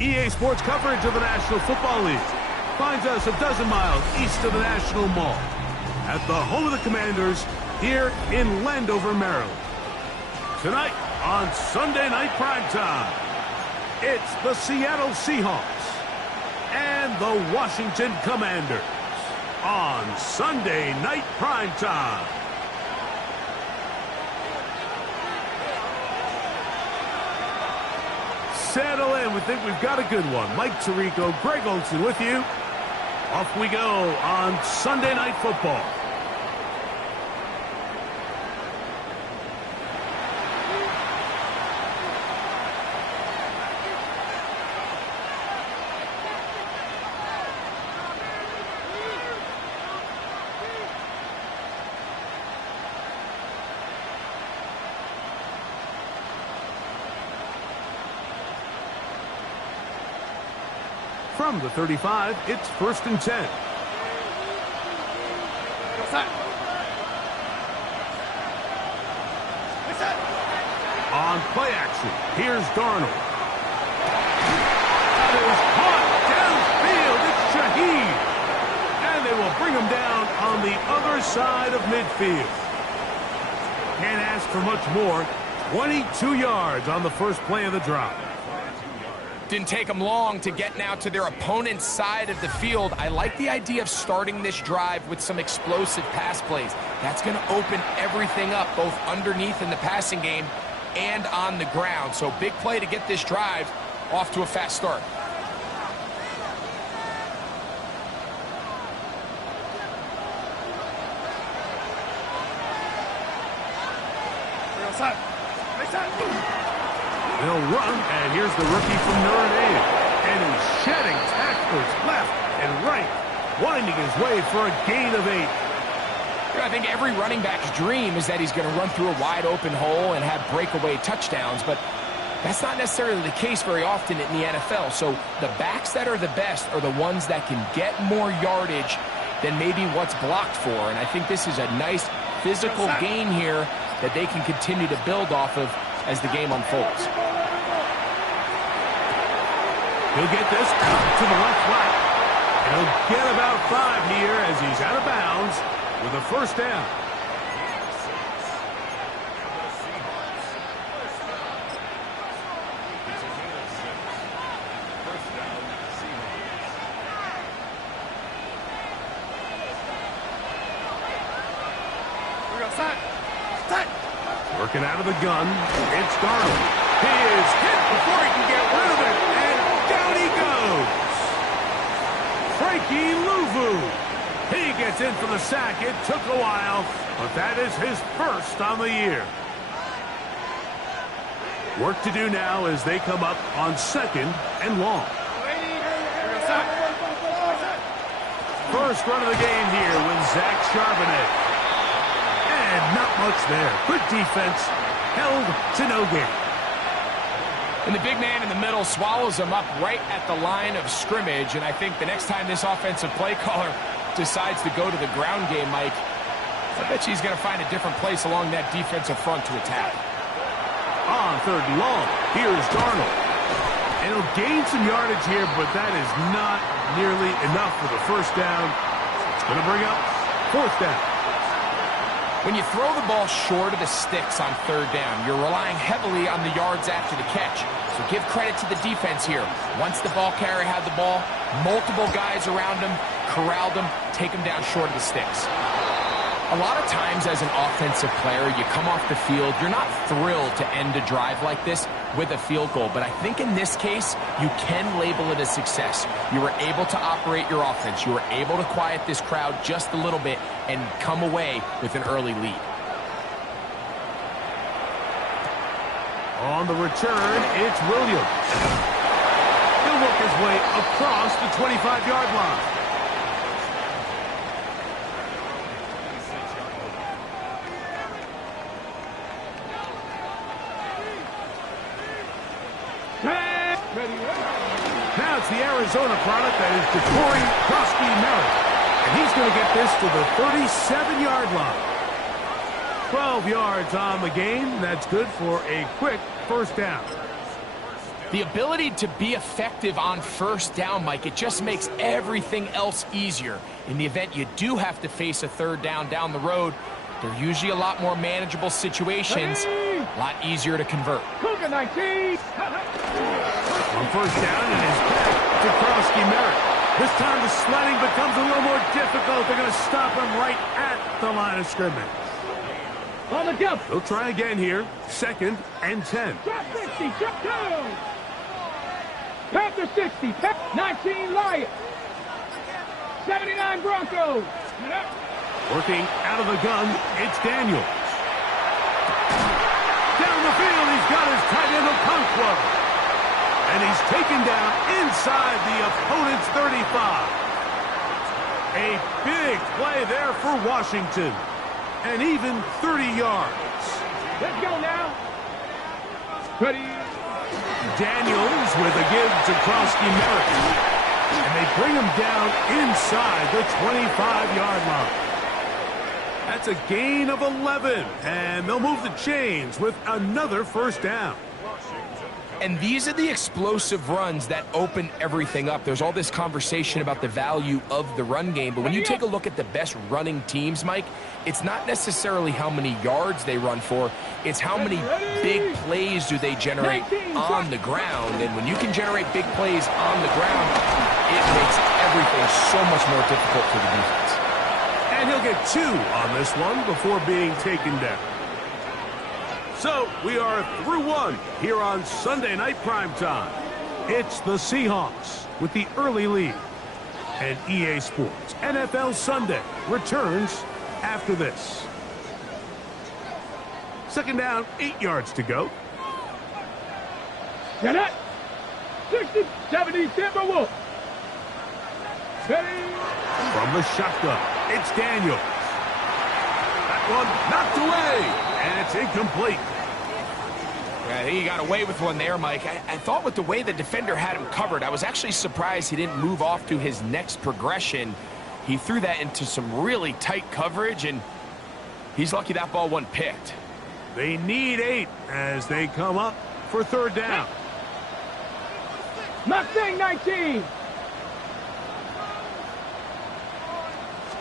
EA Sports coverage of the National Football League finds us a dozen miles east of the National Mall at the home of the Commanders here in Landover, Maryland. Tonight on Sunday Night Primetime, it's the Seattle Seahawks and the Washington Commanders on Sunday Night Primetime. Settle in. We think we've got a good one. Mike Tirico, Greg Olson with you. Off we go on Sunday Night Football. From the 35, it's 1st and 10. On play action, here's Darnold. That is caught downfield. It's Shaheed. And they will bring him down on the other side of midfield. Can't ask for much more. 22 yards on the first play of the drive. Didn't take them long to get now to their opponent's side of the field. I like the idea of starting this drive with some explosive pass plays. That's going to open everything up, both underneath in the passing game and on the ground. So big play to get this drive off to a fast start. They'll run, and here's the rookie from Notre Dame. And he's shedding tacklers left and right, winding his way for a gain of 8. I think every running back's dream is that he's going to run through a wide open hole and have breakaway touchdowns, but that's not necessarily the case very often in the NFL. So the backs that are the best are the ones that can get more yardage than maybe what's blocked for. And I think this is a nice physical gain here that they can continue to build off of as the game unfolds. He'll get this out to the left flat. He'll get about 5 here as he's out of bounds with a first down. Working out of the gun, it's Darnold. He is hit before he can get rid of it, and down he goes. Frankie Louvu. He gets in for the sack. It took a while, but that is his first on the year. Work to do now as they come up on 2nd and long. First run of the game here with Zach Charbonnet. And not much there. Good defense. Held to no gain. And the big man in the middle swallows him up right at the line of scrimmage. And I think the next time this offensive play caller decides to go to the ground game, Mike, I bet you he's going to find a different place along that defensive front to attack. On 3rd and long, here's Darnold. And he'll gain some yardage here, but that is not nearly enough for the first down. It's going to bring up 4th down. When you throw the ball short of the sticks on 3rd down, you're relying heavily on the yards after the catch. So give credit to the defense here. Once the ball carrier had the ball, multiple guys around him, corralled him, take him down short of the sticks. A lot of times as an offensive player, you come off the field, you're not thrilled to end a drive like this with a field goal. But I think in this case, you can label it a success. You were able to operate your offense. You were able to quiet this crowd just a little bit and come away with an early lead. On the return, it's Williams. He'll work his way across the 25-yard line. Now it's the Arizona product that is Detroit Krosky Merritt. And he's going to get this to the 37-yard line. 12 yards on the game. That's good for a quick first down. The ability to be effective on first down, Mike, it just makes everything else easier. In the event you do have to face a third down the road, they're usually a lot more manageable situations, a lot easier to convert. Cougar 19. On first down, it is back to Krosky Merritt. This time the sledding becomes a little more difficult. They're going to stop him right at the line of scrimmage. On the jump. They'll try again here. 2nd and 10. Drop 60, drop down. Panther 60, 19 Lions. 79 Broncos. Working out of the gun, it's Daniels. Down the field, he's got his tight end Okonkwo. And he's taken down inside the opponent's 35. A big play there for Washington. And even 30 yards. Let's go now. Ready. Daniels with a give to Krosky Merritt. And they bring him down inside the 25-yard line. That's a gain of 11. And they'll move the chains with another first down. And these are the explosive runs that open everything up. There's all this conversation about the value of the run game, but when you take a look at the best running teams, Mike, it's not necessarily how many yards they run for, it's how many big plays do they generate on the ground. And when you can generate big plays on the ground, it makes everything so much more difficult for the defense. And he'll get 2 on this one before being taken down. So, we are through 1 here on Sunday Night Primetime. It's the Seahawks with the early lead. And EA Sports NFL Sunday returns after this. 2nd down, 8 yards to go. Get it. 60, 70 Timberwolves. Ready. From the shotgun, it's Daniels. That one knocked away, and it's incomplete. I think he got away with one there, Mike. I thought with the way the defender had him covered, I was actually surprised he didn't move off to his next progression. He threw that into some really tight coverage, and he's lucky that ball wasn't picked. They need 8 as they come up for 3rd down. Mustang 19.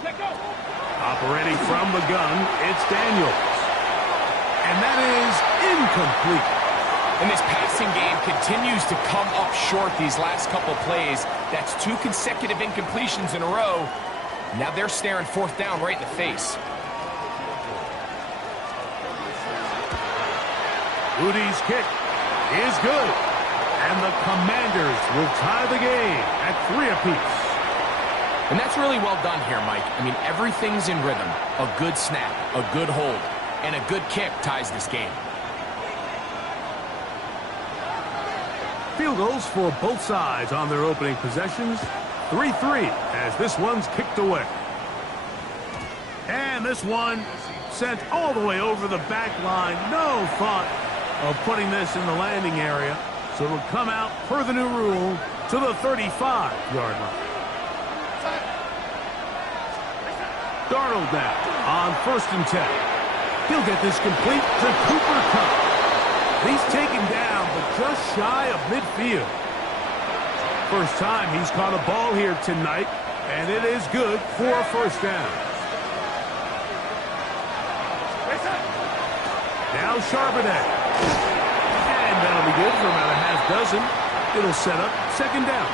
Let go. Operating from the gun, it's Daniels. And that is incomplete. And this passing game continues to come up short these last couple plays. That's 2 consecutive incompletions in a row. Now they're staring 4th down right in the face. Rudy's kick is good. And the Commanders will tie the game at 3 apiece. And that's really well done here, Mike. I mean, everything's in rhythm. A good snap, a good hold, and a good kick ties this game. Field goals for both sides on their opening possessions. 3-3 as this one's kicked away. And this one sent all the way over the back line. No thought of putting this in the landing area. So it'll come out per the new rule to the 35-yard line. Darnold now on 1st and 10. He'll get this complete to Cooper Kupp. He's taken down, but just shy of midfield. First time he's caught a ball here tonight, and it is good for a first down. Now Charbonnet. And that'll be good for about a half dozen. It'll set up 2nd down.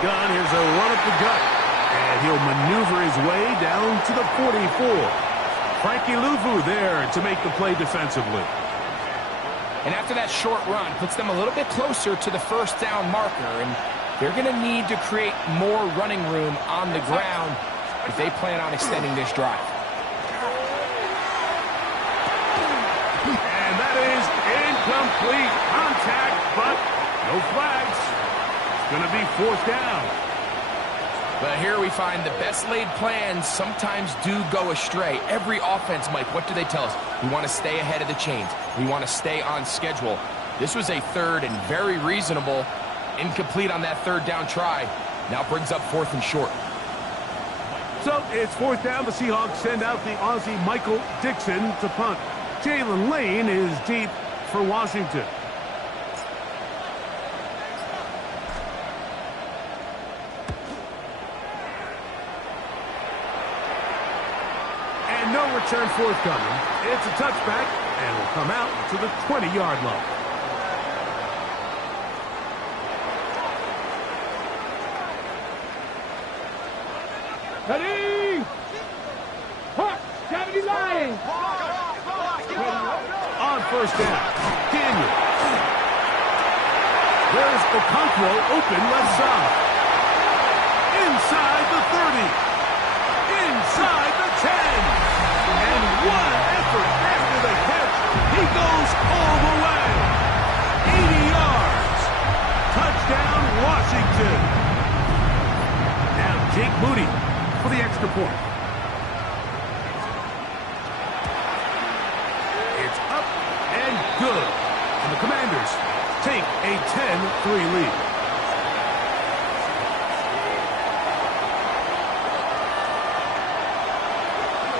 Gun. Here's a run up the gut. And he'll maneuver his way down to the 44. Frankie Luvu there to make the play defensively. And after that short run, puts them a little bit closer to the 1st down marker. And they're going to need to create more running room on the ground if they plan on extending this drive. And that is incomplete. Contact No flags. It's going to be fourth down. But here we find the best laid plans sometimes do go astray. Every offense, Mike, what do they tell us? We want to stay ahead of the chains. We want to stay on schedule. This was a third and very reasonable. Incomplete on that third down try. Now brings up fourth and short. So it's fourth down. The Seahawks send out the Aussie Michael Dixon to punt. Jalen Lane is deep for Washington. And no return forthcoming. It's a touchback and will come out to the 20-yard line. Ready! Hot! 70 line! On first down, Daniel. There's Okonkwo open left side. Inside the 30. Inside the 10. And what an effort after the catch. He goes all the way. 80 yards. Touchdown, Washington. Now Jake Moody for the extra point. It's up and good. And the Commanders take a 10-3 lead.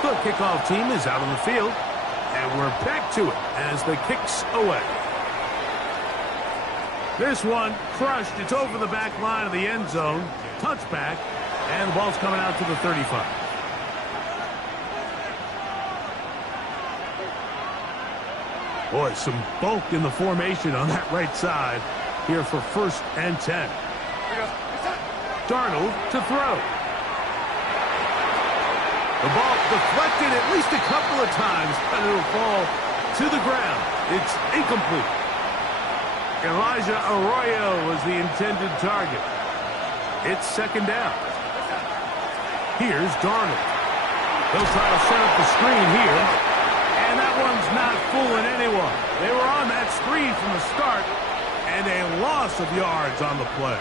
The kickoff team is out on the field, and we're back to it as the kick's away. This one crushed. It's over the back line of the end zone. Touchback, and the ball's coming out to the 35. Boy, some bulk in the formation on that right side here for first and 10. Darnold to throw. The ball deflected at least a couple of times, and it'll fall to the ground. It's incomplete. Elijah Arroyo was the intended target. It's second down. Here's Darnold. They'll try to set up the screen here. And that one's not fooling anyone. They were on that screen from the start, and a loss of yards on the play.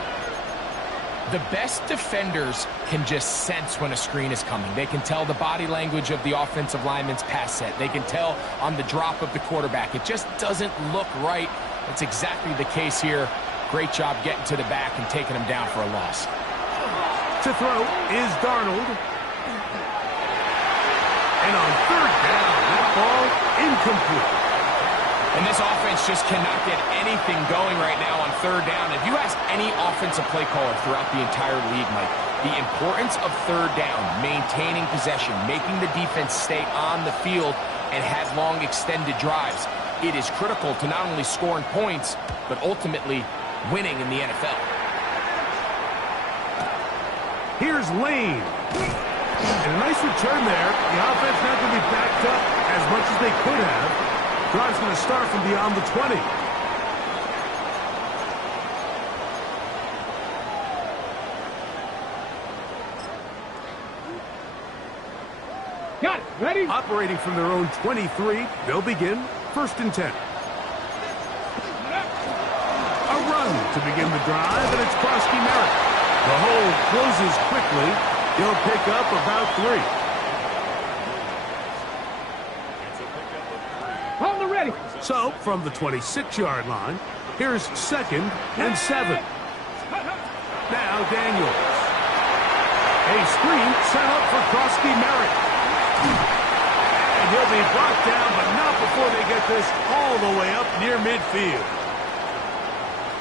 The best defenders can just sense when a screen is coming. They can tell the body language of the offensive lineman's pass set. They can tell on the drop of the quarterback. It just doesn't look right. That's exactly the case here. Great job getting to the back and taking him down for a loss. To throw is Darnold. And on third down, that ball incomplete. And this offense just cannot get anything going right now on third down. If you ask any offensive play caller throughout the entire league, Mike, the importance of third down, maintaining possession, making the defense stay on the field and have long extended drives, it is critical to not only scoring points, but ultimately winning in the NFL. Here's Lane. And a nice return there. The offense not going to be backed up as much as they could have. Drive's going to start from beyond the 20. Got it. Ready? Operating from their own 23, they'll begin first and 10. A run to begin the drive, and it's Krosky Merritt. The hole closes quickly. He'll pick up about 3. On the ready. So, from the 26-yard line, here's second and 7. Now Daniels. A screen set up for Krosky Merritt. And he'll be brought down, but not before they get this all the way up near midfield.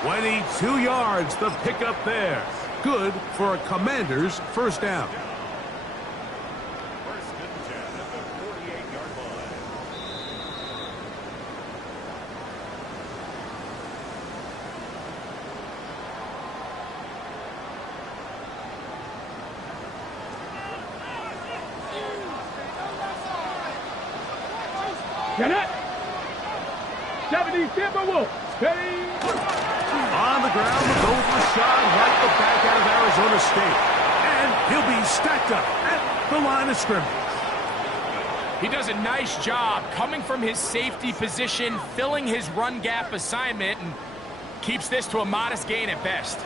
22 yards, the pickup there. Good for a Commander's first down. Janet. 70 Timberwolves. Steady. On the ground, the over shot right the back out of Arizona State. And he'll be stacked up at the line of scrimmage. He does a nice job coming from his safety position, filling his run gap assignment, and Keeps this to a modest gain at best.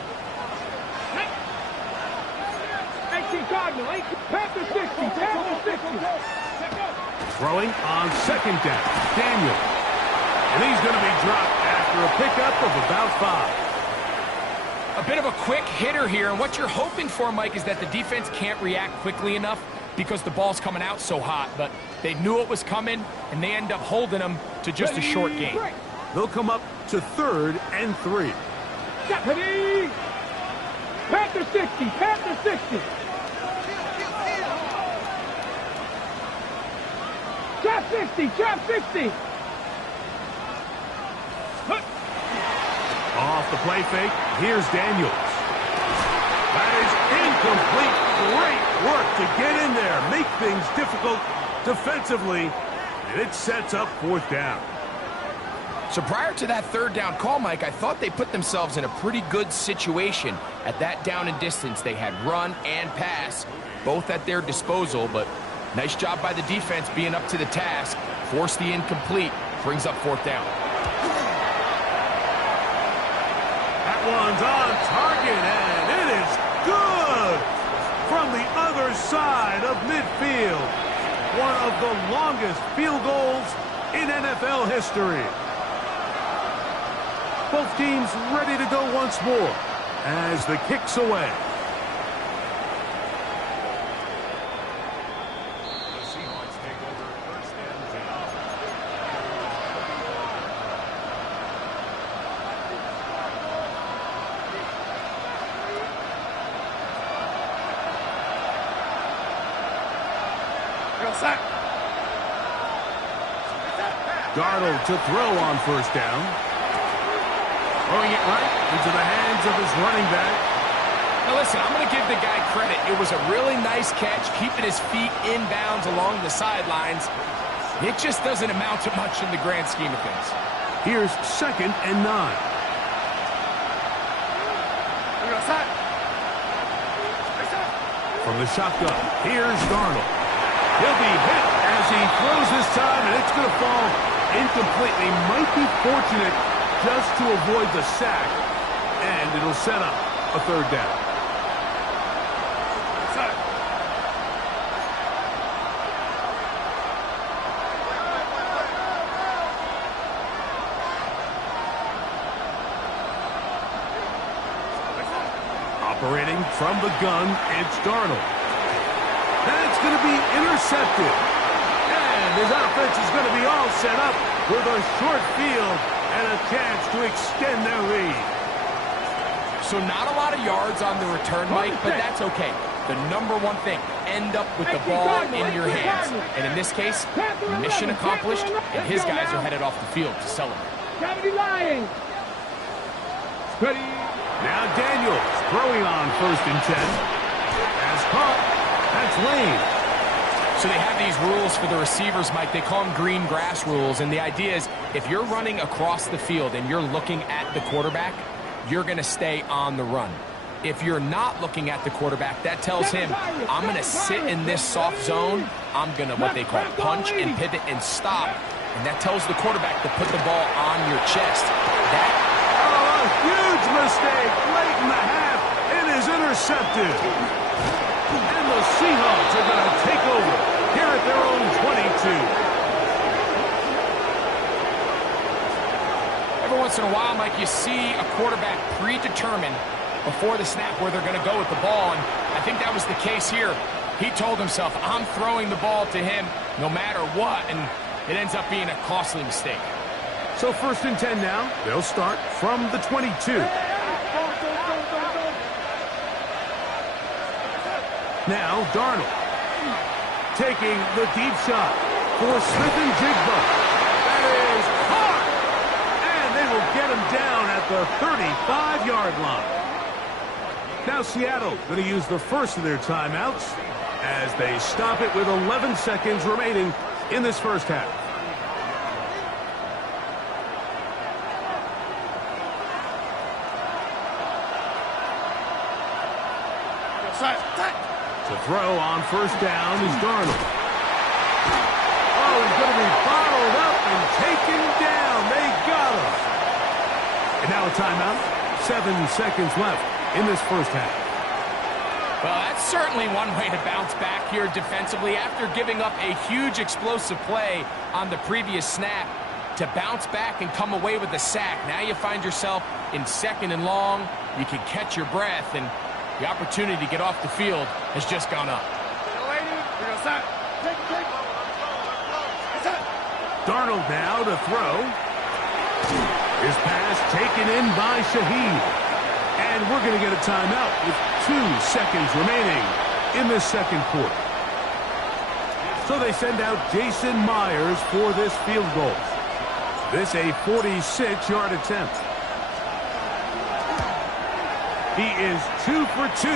18 Cardinal, 18, Panther 60, Panther 60. Throwing on second down, Daniel. And he's going to be dropped after a pickup of about 5. A bit of a quick hitter here, and what you're hoping for, Mike, is that the defense can't react quickly enough because the ball's coming out so hot, but they knew it was coming, and they end up holding them to just a short gain. They'll come up to 3rd and 3. Deputy! Panther 60, Panther 60. Trap 60, trap 60. Off the play fake, here's Daniels. That is incomplete. Great work to get in there, make things difficult defensively, and it sets up 4th down. So prior to that 3rd down call, Mike, I thought they put themselves in a pretty good situation. At that down and distance, they had run and pass, both at their disposal, but nice job by the defense being up to the task. Force the incomplete, brings up 4th down. That one's on target, and it is good from the other side of midfield. One of the longest field goals in NFL history. Both teams ready to go once more as the kick's away. The Seahawks take over 1st and 10. Darnold to throw on 1st down. Throwing it right into the hands of his running back. Now listen, I'm going to give the guy credit. It was a really nice catch, keeping his feet inbounds along the sidelines. It just doesn't amount to much in the grand scheme of things. Here's 2nd and 9. From the shotgun, here's Darnold. He'll be hit as he throws this time, and it's going to fall incompletely. Might be fortunate just to avoid the sack, and it'll set up a 3rd down. Operating from the gun, it's Darnold. That's going to be intercepted. And his offense is going to be all set up with a short field and a chance to extend their lead. So not a lot of yards on the return, Mike, but that's okay. The number one thing, end up with the ball in your hands. And in this case, mission accomplished, and his guys are headed off the field to celebrate. Ready. Now Daniels throwing on 1st and 10. As caught, that's Lane. So they have these rules for the receivers, Mike. They call them green grass rules, and the idea is if you're running across the field and you're looking at the quarterback, you're going to stay on the run. If you're not looking at the quarterback, that tells him, I'm going to sit in this soft zone. I'm going to, what they call, punch and pivot and stop. And that tells the quarterback to put the ball on your chest. A huge mistake late in the half. It is intercepted. And the Seahawks are going to take over here at their own 22. Every once in a while, Mike, you see a quarterback predetermined before the snap where they're going to go with the ball, and I think that was the case here. He told himself, I'm throwing the ball to him no matter what, and it ends up being a costly mistake. So 1st and 10 now. They'll start from the 22. Now Darnold taking the deep shot for Smith and Jigba. That is hard, and they will get him down at the 35-yard line. Now Seattle going to use the first of their timeouts as they stop it with 11 seconds remaining in this first half. To throw on 1st down is Darnold. Oh, he's going to be bottled up and taken down. They got him. And now a timeout. 7 seconds left in this first half. Well, that's certainly one way to bounce back here defensively after giving up a huge explosive play on the previous snap. To bounce back and come away with a sack. Now you find yourself in 2nd and long. You can catch your breath, and the opportunity to get off the field has just gone up. Darnold now to throw. His pass taken in by Shaheed. And we're going to get a timeout with 2 seconds remaining in this second quarter. So they send out Jason Myers for this field goal. This a 46-yard attempt. He is 2 for 2.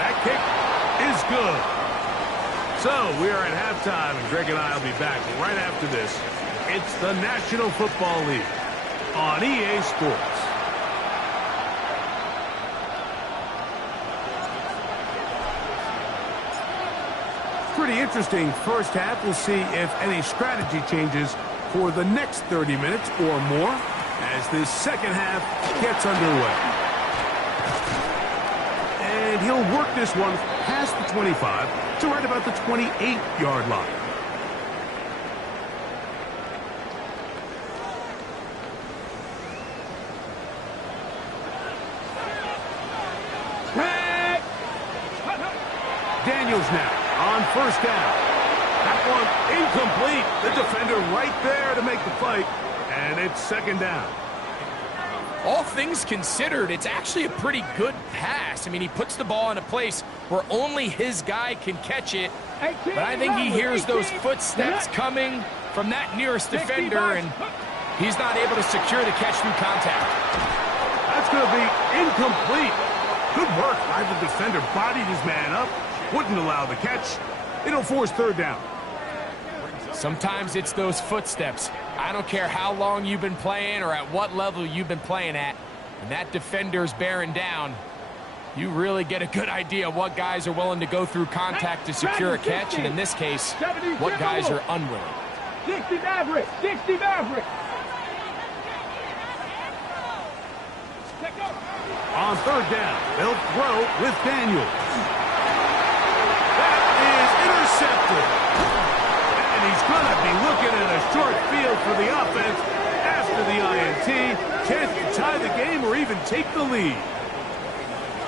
That kick is good. So we are at halftime, and Greg and I will be back right after this. It's the National Football League on EA Sports. Pretty interesting first half. We'll see if any strategy changes for the next 30 minutes or more as this second half gets underway. And he'll work this one past the 25 to right about the 28-yard line. Daniels now on first down. That one incomplete. The defender right there to make the fight. And it's 2nd down. All things considered, it's actually a pretty good pass. I mean, he puts the ball in a place where only his guy can catch it. But I think he hears those footsteps coming from that nearest defender, and he's not able to secure the catch through contact. That's going to be incomplete. Good work by the defender. Bodied his man up. Wouldn't allow the catch. It'll force 3rd down. Sometimes it's those footsteps. I don't care how long you've been playing or at what level you've been playing at. When that defender's bearing down, you really get a good idea of what guys are willing to go through contact to secure a catch, and in this case, what guys are unwilling. 60 Maverick! 60 Maverick! On 3rd down, they'll throw with Daniels. That is intercepted. And he's going to be looking at a short field for the offense after the INT. Chance to tie the game or even take the lead.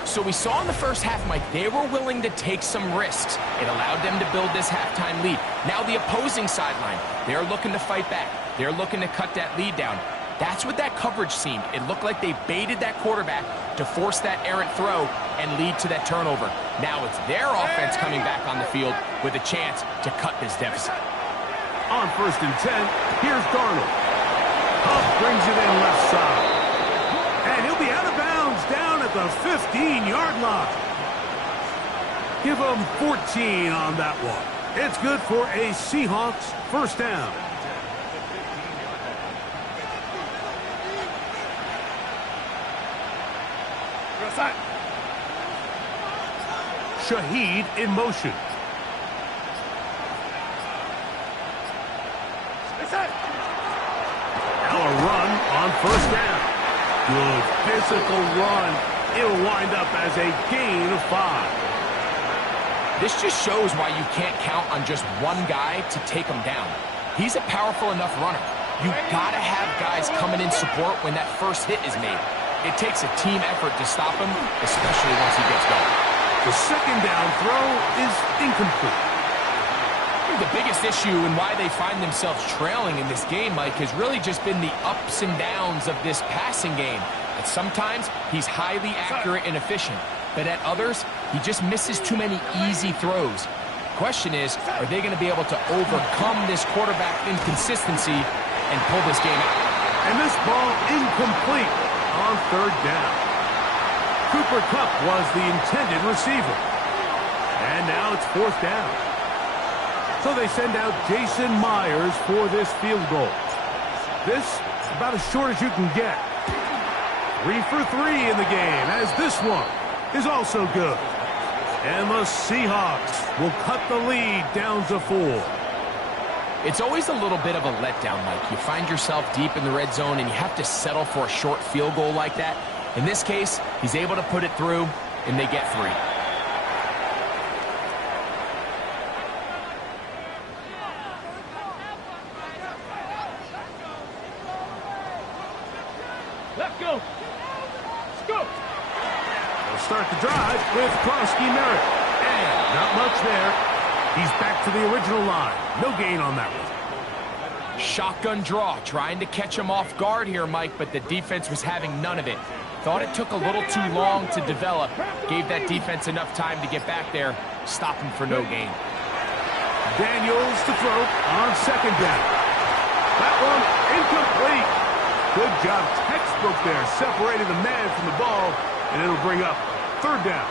So we saw in the first half, Mike, they were willing to take some risks. It allowed them to build this halftime lead. Now the opposing sideline, they're looking to fight back. They're looking to cut that lead down. That's what that coverage seemed. It looked like they baited that quarterback to force that errant throw and lead to that turnover. Now it's their offense coming back on the field with a chance to cut this deficit. On 1st and 10, here's Darnold. Up brings it in left side. And he'll be out of bounds down at the 15-yard line. Give him 14 on that one. It's good for a Seahawks 1st down. Shaheed in motion. Now a run on 1st down. Good physical run. It'll wind up as a gain of 5. This just shows why you can't count on just one guy to take him down. He's a powerful enough runner. You gotta have guys coming in support when that first hit is made. It takes a team effort to stop him, especially once he gets going. The 2nd down throw is incomplete. The biggest issue and why they find themselves trailing in this game, Mike, has really just been the ups and downs of this passing game. And sometimes he's highly accurate and efficient, but at others, he just misses too many easy throws. The question is, are they going to be able to overcome this quarterback inconsistency and pull this game out? And this ball incomplete on 3rd down. Cooper Kupp was the intended receiver. And now it's 4th down. So they send out Jason Myers for this field goal. This, about as short as you can get. 3 for 3 in the game, as this one is also good. And the Seahawks will cut the lead down to 4. It's always a little bit of a letdown, Mike. You find yourself deep in the red zone and you have to settle for a short field goal like that. In this case, he's able to put it through, and they get 3. Let's go. Let's go. They'll start the drive with Krosky Merritt. And not much there. He's back to the original line. No gain on that one. Shotgun draw, trying to catch him off guard here, Mike, but the defense was having none of it. Thought it took a little too long to develop. Gave that defense enough time to get back there. Stop him for no gain. Daniels to throw on second down. That one incomplete. Good job, textbook there, separating the man from the ball, and it'll bring up third down.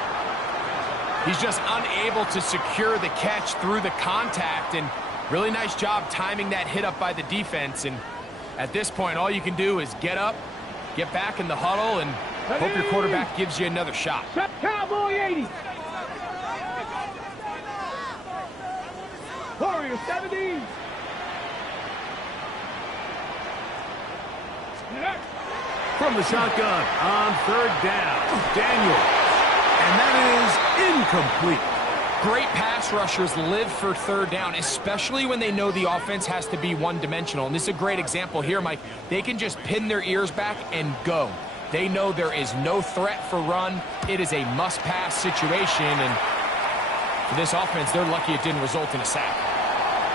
He's just unable to secure the catch through the contact, and really nice job timing that hit up by the defense. And at this point, all you can do is get up, get back in the huddle, and hope your quarterback gives you another shot. Cowboy 80. Warrior 70. From the shotgun on third down, Daniels. And that is incomplete. Great pass rushers live for third down, especially when they know the offense has to be one-dimensional. And this is a great example here, Mike. They can just pin their ears back and go. They know there is no threat for run. It is a must-pass situation, and for this offense, they're lucky it didn't result in a sack.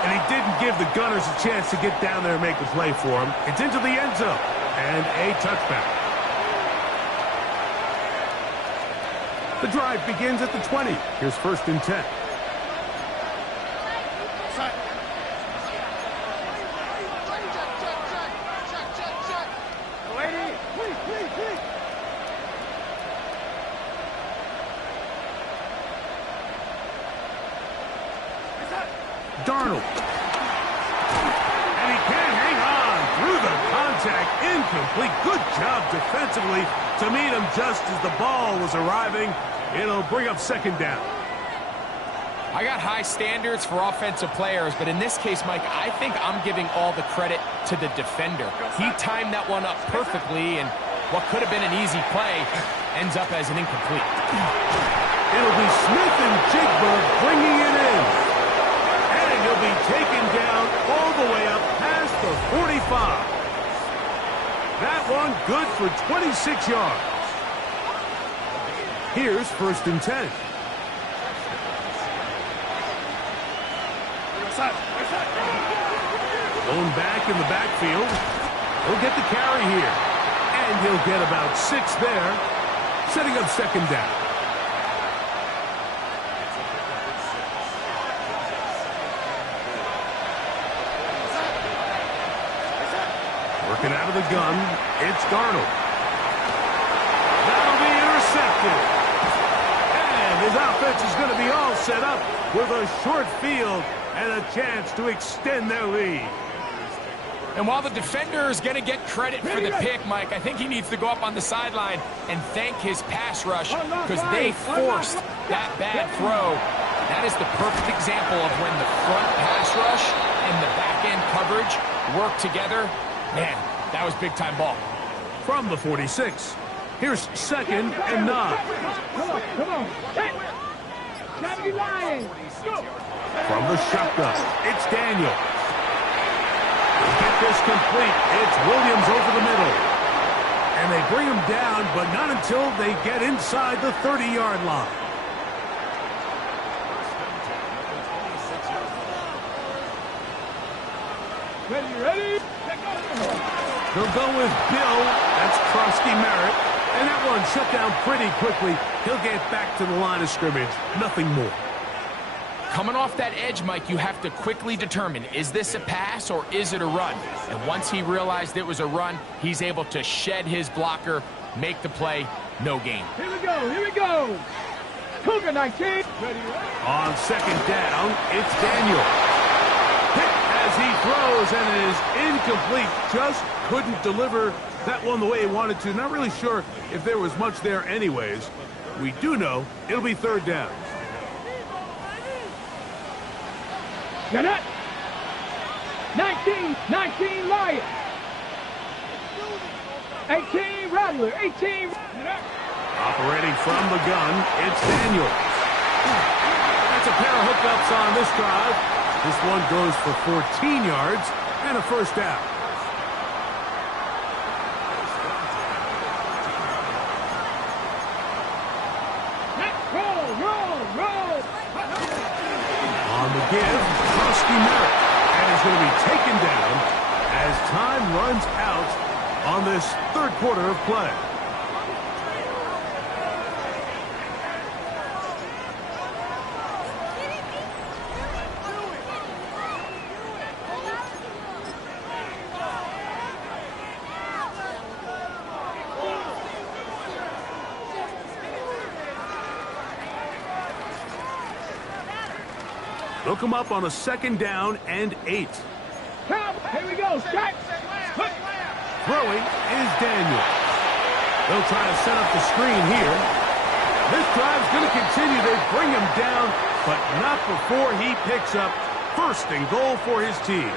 And he didn't give the Gunners a chance to get down there and make a play for him. It's into the end zone, and a touchback. The drive begins at the 20. Here's 1st and 10. Darnold. And he can't hang on through the contact. Incomplete. Good job defensively to meet him just as the ball was arriving. It'll bring up second down. I got high standards for offensive players, but in this case, Mike, I think I'm giving all the credit to the defender. He timed that one up perfectly, and what could have been an easy play ends up as an incomplete. It'll be Smith and Jigba bringing it in. And he'll be taken down all the way up past the 45. That one good for 26 yards. Here's 1st and 10. Going back in the backfield. He'll get the carry here. And he'll get about 6 there, setting up second down. Working out of the gun, it's Darnold. That'll be intercepted. His offense is going to be all set up with a short field and a chance to extend their lead. And while the defender is going to get credit for the pick, Mike, I think he needs to go up on the sideline and thank his pass rush because they forced that bad throw. That is the perfect example of when the front pass rush and the back-end coverage work together. Man, that was big-time ball. From the 46. Here's 2nd and 9. Come on. From the shotgun, it's Daniel. Get this complete. It's Williams over the middle. And they bring him down, but not until they get inside the 30-yard line. Ready? They'll go with Bill. That's Krosky Merritt. And that one shut down pretty quickly. He'll get back to the line of scrimmage. Nothing more. Coming off that edge, Mike, you have to quickly determine, is this a pass or is it a run? And once he realized it was a run, he's able to shed his blocker, make the play, no gain. Here we go. Cougar 19. Ready? On second down, it's Daniel. Hit as he throws, and it is incomplete. Just couldn't deliver that one the way he wanted to. Not really sure if there was much there anyways. We do know it'll be third down. Get it. 19 Lions. 18 Rattler. 18. Operating from the gun, it's Daniels. That's a pair of hookups on this drive. This one goes for 14 yards and a first down. Roll. On the give, Krusty Merritt. And is going to be taken down as time runs out on this third quarter of play. Look him up on a 2nd down and 8. Here we go. Strike. Throwing is Daniel. They'll try to set up the screen here. This drive's going to continue. They bring him down, but not before he picks up 1st and goal for his team.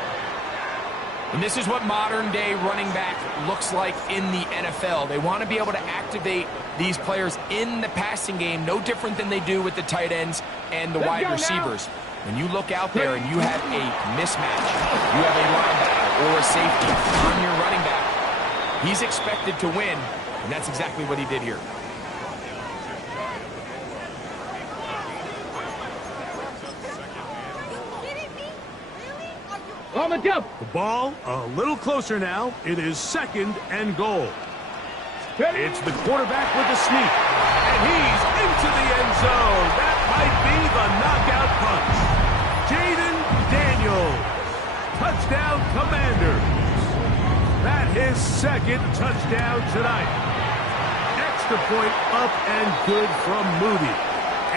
And this is what modern-day running back looks like in the NFL. They want to be able to activate these players in the passing game, no different than they do with the tight ends and the wide receivers. When you look out there and you have a mismatch, you have a linebacker or a safety on your running back, he's expected to win, and that's exactly what he did here. On the jump. The ball a little closer now. It is 2nd and goal. It's the quarterback with the sneak. And he's into the end zone. That might be the knockout punch. Jaden Daniels. Touchdown Commanders. That his 2nd touchdown tonight. Extra point up and good from Moody.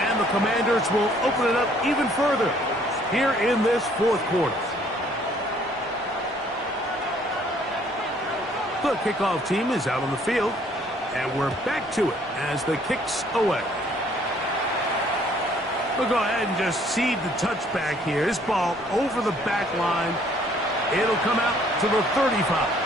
And the Commanders will open it up even further here in this 4th quarter. The kickoff team is out on the field, and we're back to it as the kick's away. We'll go ahead and just seed the touchback here. This ball over the back line. It'll come out to the 35.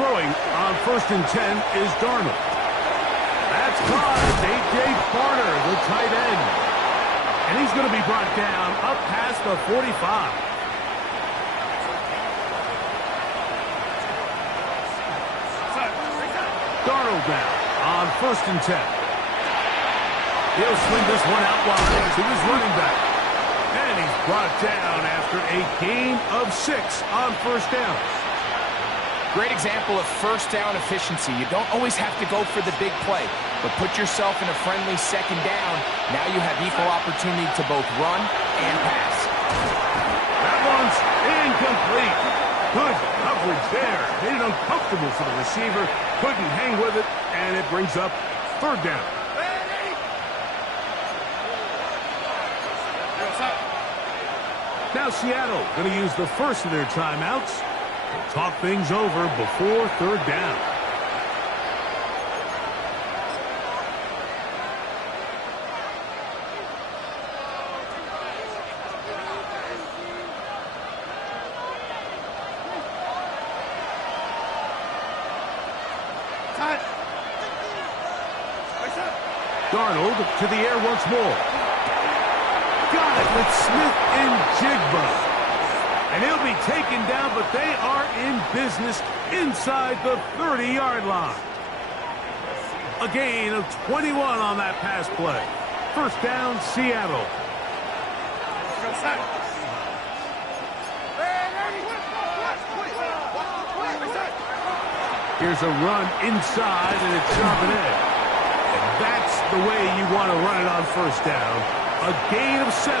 Throwing on 1st and 10 is Darnold. That's caught. A.J. Barner, the tight end. And he's going to be brought down up past the 45. Darnold now on 1st and 10. He'll swing this one out wide to his running back. And he's brought down after a gain of 6 on 1st down. Great example of 1st down efficiency. You don't always have to go for the big play, but put yourself in a friendly 2nd down. Now you have equal opportunity to both run and pass. That one's incomplete. Good coverage there. Made it uncomfortable for the receiver. Couldn't hang with it, and it brings up 3rd down. Now Seattle going to use the first of their timeouts. Talk things over before 3rd down. Darnold to the air once more. Got it with Smith and Jigba. And he'll be taken down, but they are in business inside the 30-yard line. A gain of 21 on that pass play. 1st down, Seattle. Here's a run inside, and it's shoving in. And that's the way you want to run it on 1st down. A gain of 7.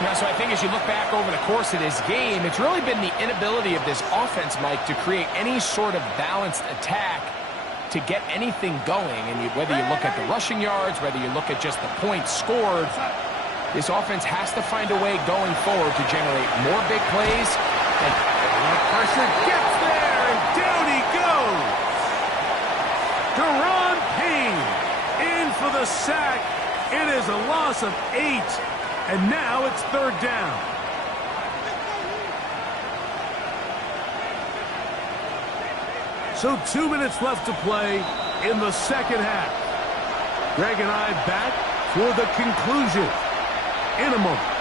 Yeah, so I think as you look back over the course of this game, it's really been the inability of this offense, Mike, to create any sort of balanced attack to get anything going. And whether you look at the rushing yards, whether you look at just the points scored, this offense has to find a way going forward to generate more big plays. And pressure gets there, and down he goes. Deron Payne in for the sack. It is a loss of 8, and now it's 3rd down. So 2 minutes left to play in the second half. Greg and I back for the conclusion in a moment.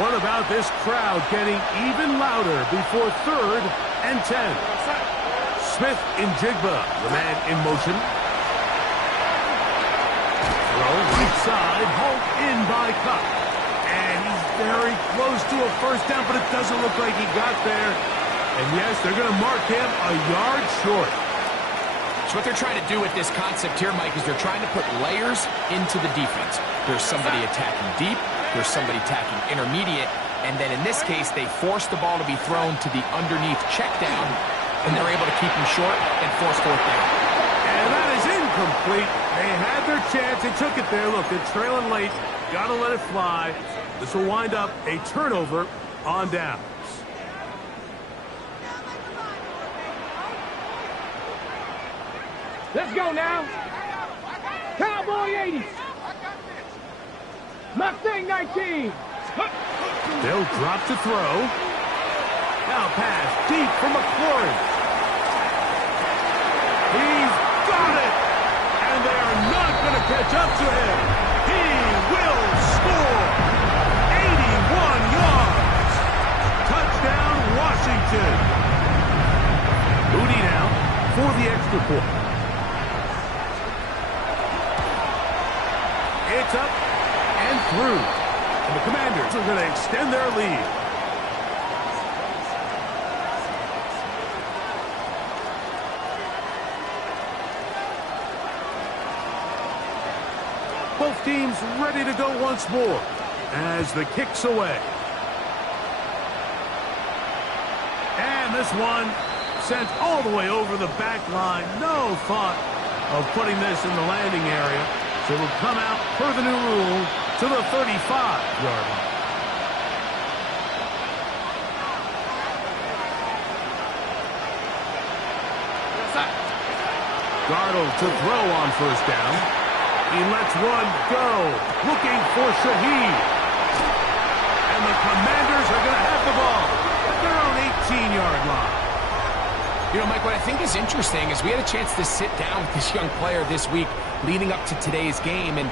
What about this crowd getting even louder before 3rd and 10? Smith in Jigba, the man in motion. Throw right side, hauled in by Cup. And he's very close to a first down, but it doesn't look like he got there. And yes, they're going to mark him a yard short. So what they're trying to do with this concept here, Mike, is they're trying to put layers into the defense. There's somebody attacking deep, there's somebody attacking intermediate, and then in this case, they force the ball to be thrown to the underneath check down, and they're able to keep him short and force 4th down. And that is incomplete. They had their chance. They took it there. Look, they're trailing late. Got to let it fly. This will wind up a turnover on downs. Let's go now. Cowboy 80. Mustang 19. They'll drop to throw. Now pass deep for McClory. He's got it. And they are not going to catch up to him. He will score. 81 yards. Touchdown, Washington. Moody now for the extra point. It's up and through. And the Commanders are going to extend their lead. Both teams ready to go once more as the kick's away. And this one sent all the way over the back line. No thought of putting this in the landing area. So it'll come out per the new rule to the 35-yard line. Darnold to throw on first down. He lets one go, looking for Shaheed. And the Commanders are going to have the ball at their own 18-yard line. You know, Mike, what I think is interesting is we had a chance to sit down with this young player this week leading up to today's game, and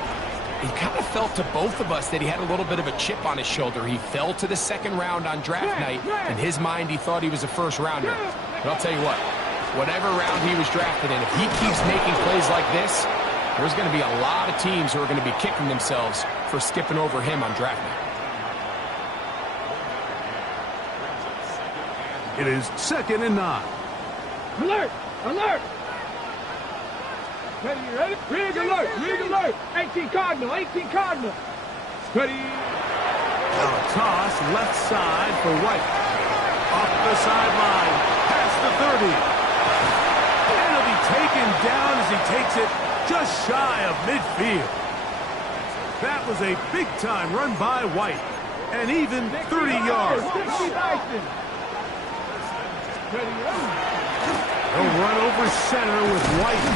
it kind of felt to both of us that he had a little bit of a chip on his shoulder. He fell to the 2nd round on draft night. In his mind, he thought he was a 1st rounder. But I'll tell you what, whatever round he was drafted in, if he keeps making plays like this, there's going to be a lot of teams who are going to be kicking themselves for skipping over him on draft night. It is 2nd and 9. Alert! Alert! Ready, you ready? Rig alert! Rig alert! 18 Cardinal! 18 Cardinal! Ready? A toss left side for White. Off the sideline. Past the 30. And he'll be taken down as he takes it just shy of midfield. That was a big-time run by White. And even 30 yards. He'll run over center with White.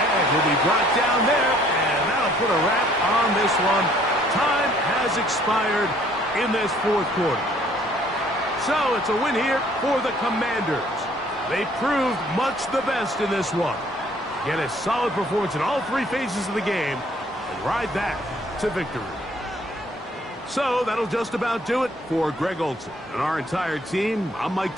And he'll be brought down there. And that'll put a wrap on this one. Time has expired in this 4th quarter. So it's a win here for the Commanders. They proved much the best in this one. Get a solid performance in all 3 phases of the game and ride that to victory. So that'll just about do it for Greg Olson and our entire team. I'm Mike.